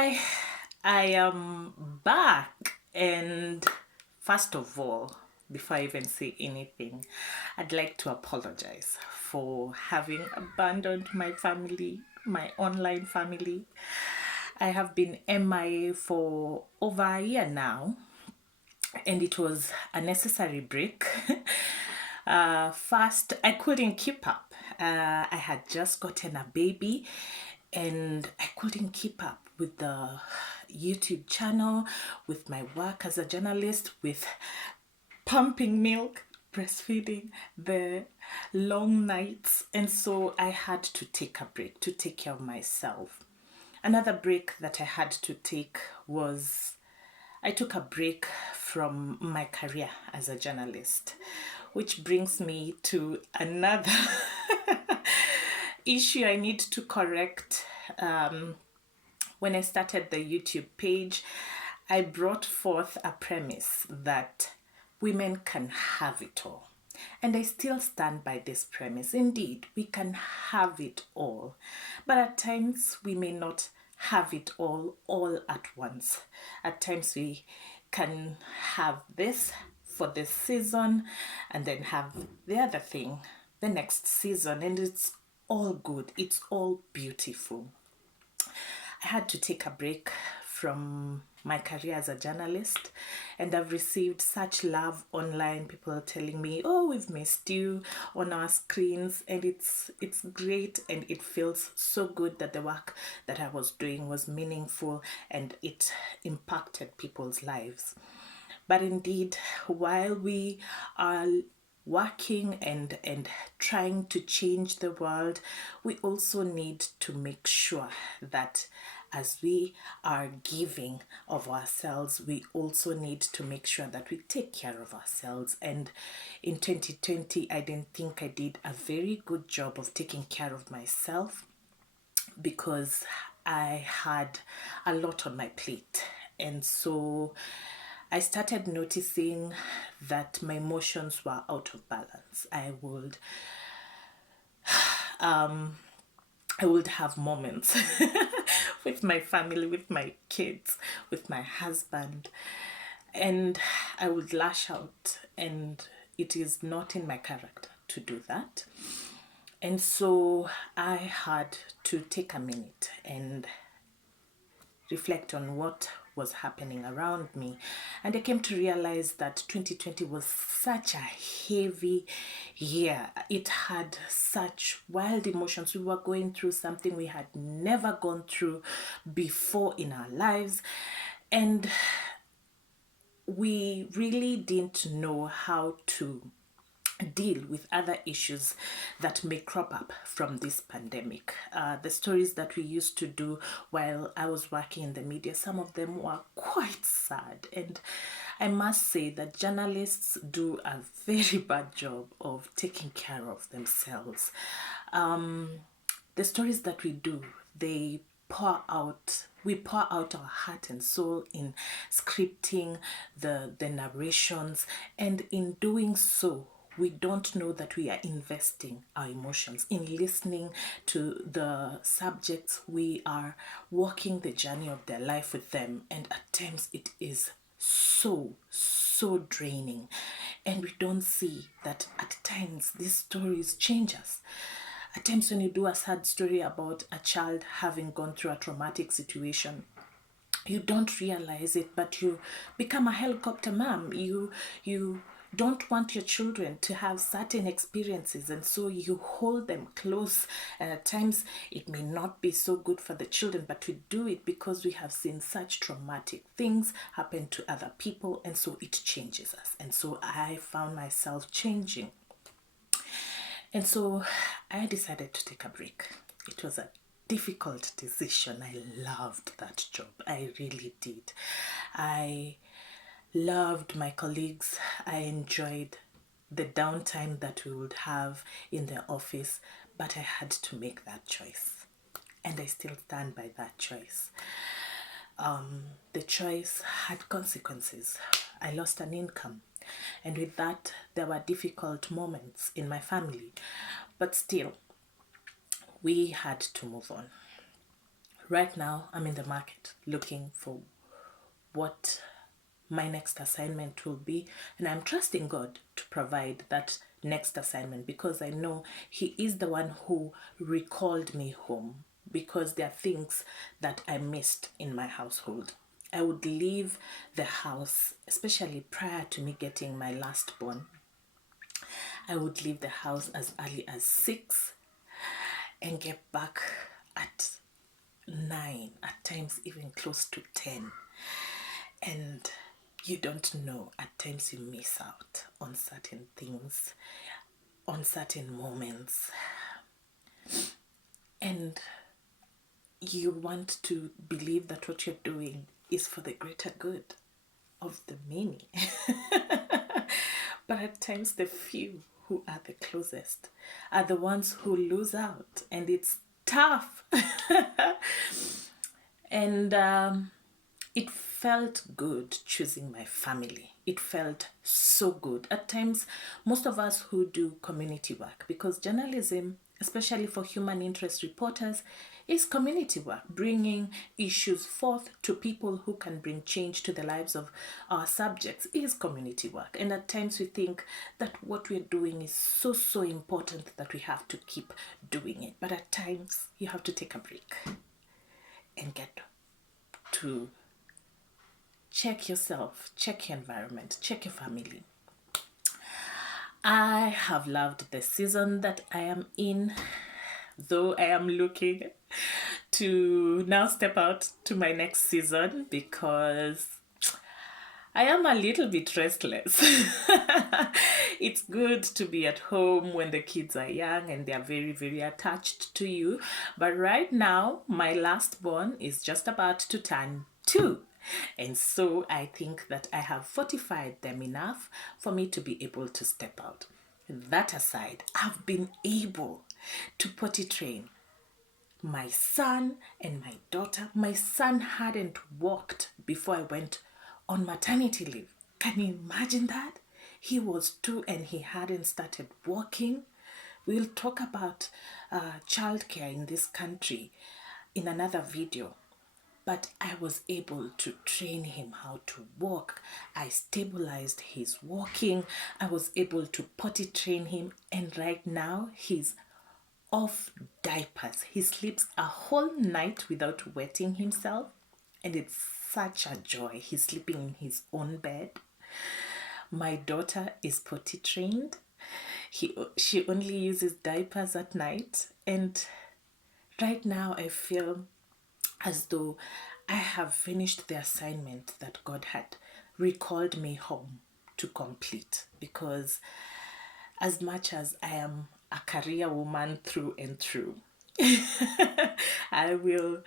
Hi, I am back, and first of all, before I even say anything, I'd like to apologize for having abandoned my family, my online family. I have been MIA for over a year now, and it was a necessary break. First, I couldn't keep up. I had just gotten a baby, and I couldn't keep up with the YouTube channel, with my work as a journalist, with pumping milk, breastfeeding, the long nights. And so I had to take a break to take care of myself. Another break that I had to take was I took a break from my career as a journalist, which brings me to another issue I need to correct. When I started the YouTube page, I brought forth a premise that women can have it all. And I still stand by this premise. Indeed, we can have it all. But at times, we may not have it all at once. At times, we can have this for this season and then have the other thing the next season. And it's all good, it's all beautiful. I had to take a break from my career as a journalist, and I've received such love online. People are telling me, "Oh, we've missed you on our screens," and it's great, and it feels so good that the work that I was doing was meaningful and it impacted people's lives. But indeed, while we are working and trying to change the world, we also need to make sure that as we are giving of ourselves, we also need to make sure that we take care of ourselves. And in 2020, I didn't think I did a very good job of taking care of myself because I had a lot on my plate. And so I started noticing that my emotions were out of balance. I would have moments with my family, with my kids, with my husband, and I would lash out, and it is not in my character to do that. And so I had to take a minute and reflect on what was happening around me. And I came to realize that 2020 was such a heavy year. It had such wild emotions. We were going through something we had never gone through before in our lives. And we really didn't know how to deal with other issues that may crop up from this pandemic. The stories that we used to do while I was working in the media, some of them were quite sad. And I must say that journalists do a very bad job of taking care of themselves. The stories that we do, we pour out our heart and soul in scripting the narrations, and in doing so, we don't know that we are investing our emotions in listening to the subjects. We are walking the journey of their life with them, and at times it is so draining, and we don't see that at times these stories change us. At times when you do a sad story about a child having gone through a traumatic situation, you don't realize it, but you become a helicopter mom. You don't want your children to have certain experiences, and so you hold them close. And at times it may not be so good for the children, but we do it because we have seen such traumatic things happen to other people, and so it changes us. And so I found myself changing. And so I decided to take a break. It was a difficult decision. I loved that job. I really did. I loved my colleagues. I enjoyed the downtime that we would have in the office, but I had to make that choice. And I still stand by that choice. The choice had consequences. I lost an income. And with that, there were difficult moments in my family. But still, we had to move on. Right now, I'm in the market looking for what my next assignment will be, and I'm trusting God to provide that next assignment, because I know He is the one who recalled me home, because there are things that I missed in my household. I would leave the house, especially prior to me getting my last born. I would leave the house as early as 6 and get back at 9, at times even close to 10. And you don't know, at times you miss out on certain things, on certain moments, and you want to believe that what you're doing is for the greater good of the many. But at times the few who are the closest are the ones who lose out, and it's tough. And it felt good choosing my family. It felt so good. At times, most of us who do community work, because journalism, especially for human interest reporters, is community work, bringing issues forth to people who can bring change to the lives of our subjects, is community work. And at times we think that what we're doing is so important that we have to keep doing it. But at times you have to take a break and get to check yourself, check your environment, check your family. I have loved the season that I am in, though I am looking to now step out to my next season, because I am a little bit restless. It's good to be at home when the kids are young and they are very attached to you. But right now, my last born is just about to turn 2. And so I think that I have fortified them enough for me to be able to step out. That aside, I've been able to potty train my son and my daughter. My son hadn't walked before I went on maternity leave. Can you imagine that? He was 2 and he hadn't started walking. We'll talk about childcare in this country in another video. But I was able to train him how to walk. I stabilized his walking. I was able to potty train him. And right now, he's off diapers. He sleeps a whole night without wetting himself. And it's such a joy. He's sleeping in his own bed. My daughter is potty trained. She only uses diapers at night. And right now, I feel as though I have finished the assignment that God had recalled me home to complete, because as much as I am a career woman through and through, I will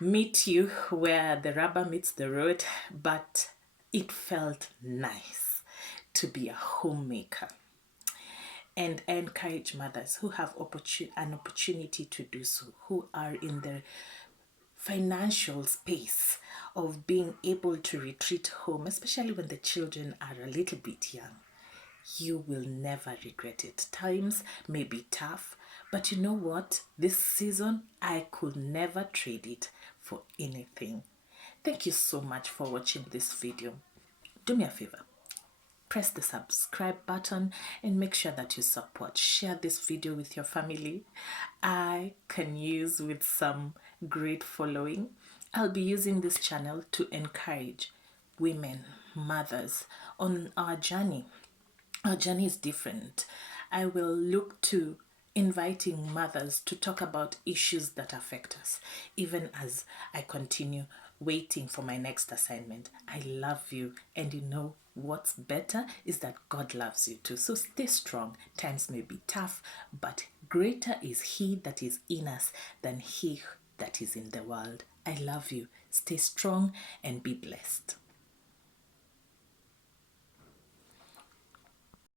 meet you where the rubber meets the road, but it felt nice to be a homemaker. And I encourage mothers who have an opportunity to do so, who are in the financial space of being able to retreat home, especially when the children are a little bit young. You will never regret it. Times may be tough, but you know what? This season, I could never trade it for anything. Thank you so much for watching this video. Do me a favor. Press the subscribe button and make sure that you support. Share this video with your family. I can use with some great following. I'll be using this channel to encourage women, mothers on our journey. Our journey is different. I will look to inviting mothers to talk about issues that affect us, even as I continue waiting for my next assignment. I love you, and you know what's better is that God loves you too. So stay strong. Times may be tough, but greater is He that is in us than he that is in the world. I love you. Stay strong and be blessed.